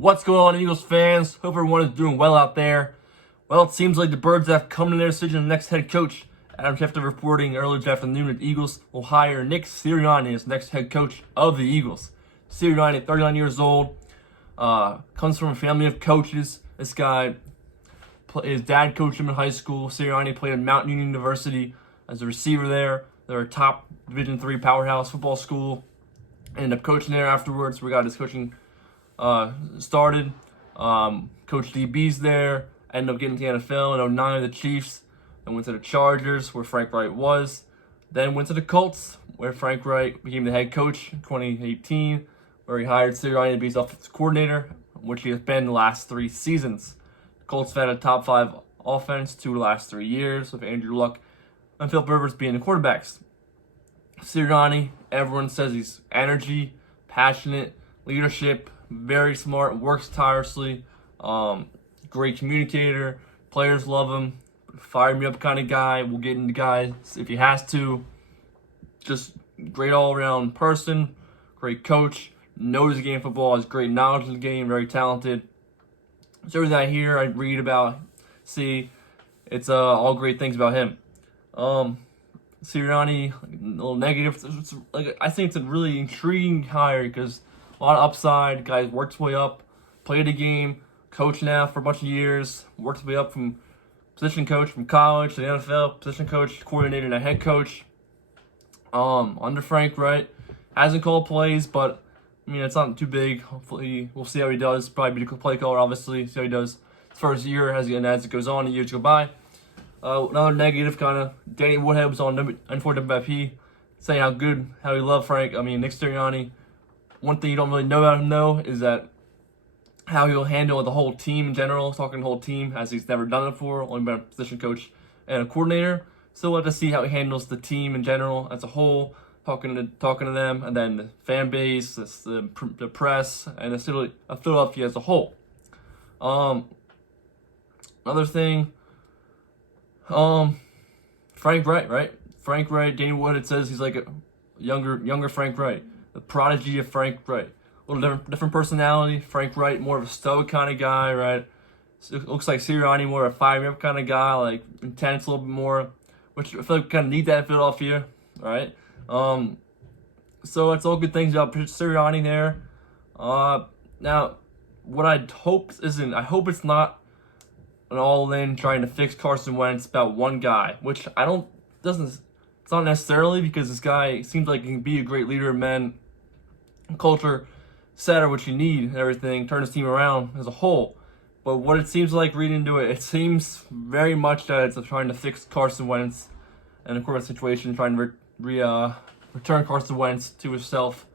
What's going on, Eagles fans? Hope everyone is doing well out there. Well, it seems like the Birds have come to their decision of the next head coach. Adam Schefter reporting earlier this afternoon that the Eagles will hire Nick Sirianni as next head coach of the Eagles. Sirianni, 39 years old, comes from a family of coaches. This guy, his dad coached him in high school. Sirianni played at Mount Union University as a receiver there. They're a top Division III powerhouse football school. Ended up coaching there afterwards. We got his coaching started. Coach DB's there. Ended up getting to the NFL in 09 with the Chiefs. Then went to the Chargers, where Frank Wright was. Then went to the Colts, where Frank Wright became the head coach in 2018, where he hired Sirianni to be his offensive coordinator, which he has been the last 3 seasons. The Colts have had a top 5 offense 2 of the last 3 years, with Andrew Luck and Philip Rivers being the quarterbacks. Sirianni, everyone says he's energy, passionate, leadership, very smart, works tirelessly, great communicator. Players love him. Fire me up kind of guy. Will get into guys if he has to. Just great all-around person, great coach, knows the game of football, has great knowledge of the game, very talented. So everything I hear, I read about, see, it's all great things about him. Sirianni, a little negative. I think it's a really intriguing hire because a lot of upside. Guys worked his way up, played the game, coached now for a bunch of years, worked his way up from position coach from college to the NFL, position coach, coordinator, and a head coach. Under Frank Wright, hasn't called plays, but I mean it's not too big. Hopefully, we'll see how he does. Probably be the play caller, obviously. See how he does his first year as it goes on, the years go by. Another negative, kind of, Danny Woodhead was on N4 WIP saying how he loved Frank. I mean, Nick Sirianni. One thing you don't really know about him, though, is that how he'll handle the whole team in general, talking the whole team, as he's never done it before, only been a position coach and a coordinator. So we'll have to see how he handles the team in general as a whole, talking to them, and then the fan base, the press, and the Philadelphia as a whole. Another thing, Frank Wright, right? Frank Wright, Danny Wood, it says he's like a younger Frank Wright, the prodigy of Frank Wright. A little different personality. Frank Wright, more of a stoic kind of guy, right? So it looks like Sirianni, more of a fire-me-up kind of guy, like intense a little bit more, which I feel like we kind of need that in Philadelphia, right? So it's all good things about Sirianni there. Now, what I hope it's not an all-in trying to fix Carson Wentz about one guy, which it's not necessarily, because this guy seems like he can be a great leader of men, culture setter, which you need and everything, turn his team around as a whole. But what it seems like reading into it, it seems very much that it's trying to fix Carson Wentz and the quarterback situation, trying to return Carson Wentz to himself,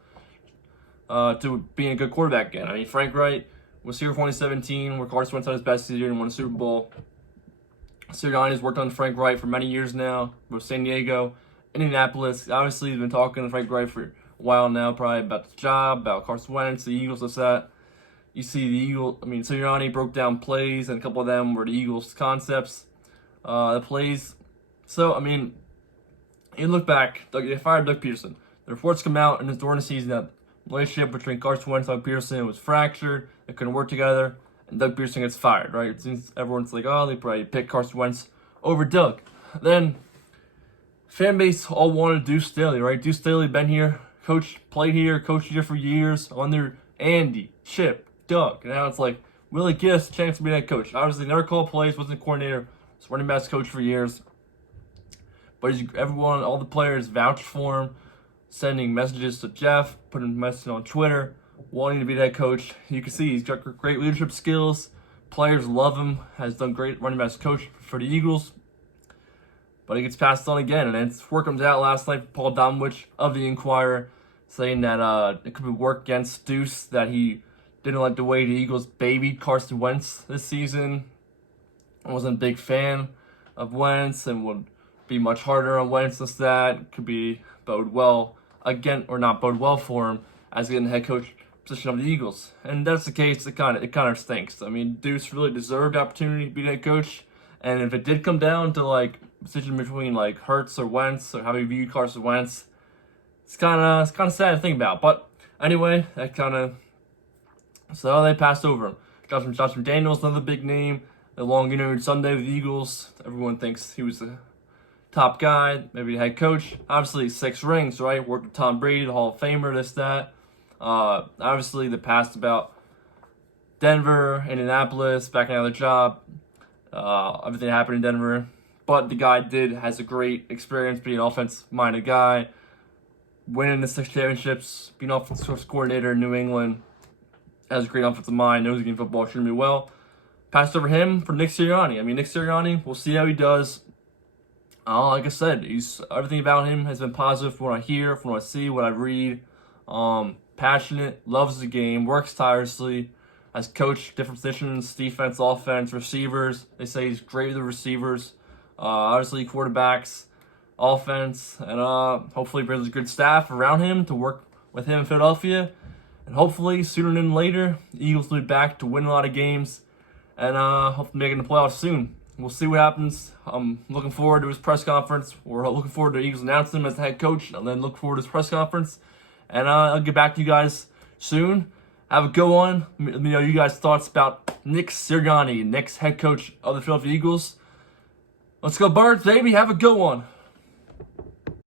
to being a good quarterback again. I mean, Frank Wright was here for 2017, where Carson Wentz had his best season and won a Super Bowl. Sirianni has worked on Frank Wright for many years now, with San Diego, Indianapolis. Obviously, he's been talking to Frank Wright for a while now, probably about the job, about Carson Wentz, the Eagles, this, that. You see Sirianni broke down plays, and a couple of them were the Eagles' concepts, the plays. So, I mean, you look back, they fired Doug Peterson. The reports come out during the season that the relationship between Carson Wentz and Doug Peterson was fractured, they couldn't work together, and Doug Peterson gets fired, right? It seems everyone's like, oh, they probably picked Carson Wentz over Doug. Then, fan base all wanted Deuce Staley, right? Deuce Staley been here, played here, coached here for years under Andy, Chip, Doug. And now it's like, will he get us a chance to be that coach? Obviously, never called plays, wasn't a coordinator, was running backs coach for years. But everyone, all the players vouched for him, sending messages to Jeff, putting a message on Twitter, wanting to be that coach. You can see he's got great leadership skills. Players love him, has done great running backs coach for the Eagles. But he gets passed on again, and then word comes out last night from Paul Domowitch of the Inquirer, saying that it could be work against Deuce, that he didn't like the way the Eagles babied Carson Wentz this season. I wasn't a big fan of Wentz and would be much harder on Wentz than that. Could be bode well for him as getting the head coach position of the Eagles. And that's the case, it kind of stinks. I mean, Deuce really deserved the opportunity to be head coach. And if it did come down to like a decision between like Hurts or Wentz, or how he viewed Carson Wentz, it's kind of sad to think about. But anyway, that kind of So they passed over him. Josh McDaniels, another big name. The long interviewed Sunday with the Eagles. Everyone thinks he was the top guy, maybe head coach. Obviously, 6 rings, right? Worked with Tom Brady, the Hall of Famer, this, that. Obviously, the past about Denver, Indianapolis, back in another job. Everything happened in Denver. But the guy has a great experience being an offense-minded guy, winning the 6 championships, being offensive coordinator in New England. Has a great offensive mind, knows the game of football extremely well. Passed over him for Nick Sirianni. I mean, Nick Sirianni, we'll see how he does. Like I said, everything about him has been positive from what I hear, from what I see, what I read. Passionate, loves the game, works tirelessly. Has coached different positions, defense, offense, receivers. They say he's great with the receivers. Obviously, quarterbacks, offense, and hopefully brings a good staff around him to work with him in Philadelphia. And hopefully, sooner than later, the Eagles will be back to win a lot of games and hopefully making the playoffs soon. We'll see what happens. I'm looking forward to his press conference. We're looking forward to the Eagles announcing him as the head coach, and then look forward to his press conference. And I'll get back to you guys soon. Have a good one. Let me know you guys' thoughts about Nick Sirianni, next head coach of the Philadelphia Eagles. Let's go Birds, baby. Have a good one.